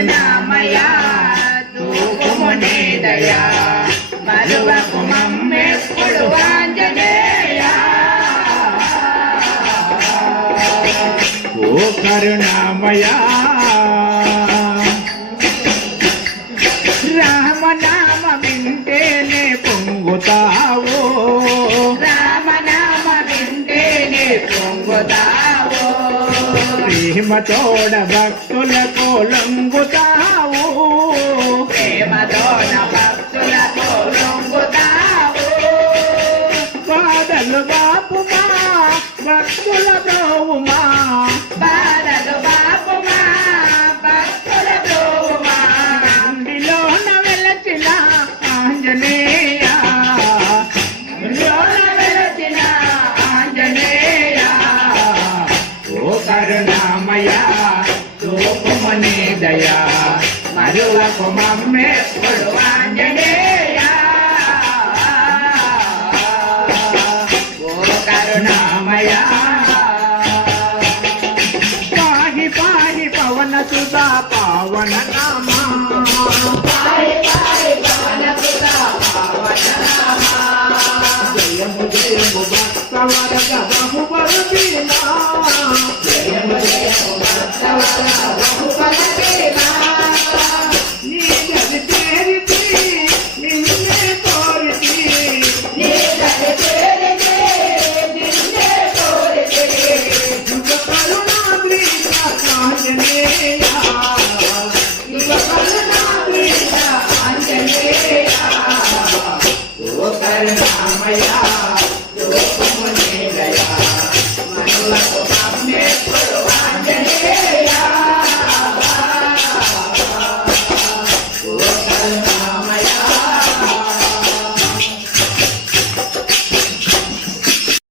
కరుణామయ చూపుము నీ దయా మరువకు మమ్మెప్పుడు ఆంజనేయ ఓ కరుణామయ రామనామ వింటేనే పొంగుతావో రామనామ వింటేనే పొంగుతావో ప్రేమతోడ భక్తులకు లొంగుతావు ప్రేమతోడ భక్తులకు లొంగుతావు బాధలు బాపుమా భక్తుల బ్రోవుమా బాధలు బాపుమా భక్తుల బ్రోవుమా అందులోన వెలచిన ఆంజనేయ లోన వెలచిన ఆంజనేయ ఓ కరుణామయ చూపుము నీ దయా మరువకు మమ్మెప్పుడు ఆంజనేయ ఓ కరుణామయ పాహి పాహి పవన సుధా పావన నామా పాయి పాయి పవన సుధా పావన నామా జయము జయము భక్త వరద బహుబల వీణా జయము జయము భక్తవర బహుబల వీణా నీ గది చేరితి నిన్నే కోరితి నీ గది చేరితే నిన్నే కోరితే యుగ కరుణాద్రీశ ఆంజనేయ యుగ కరుణాద్రీశ ఆంజనేయ ఓ కరుణామయ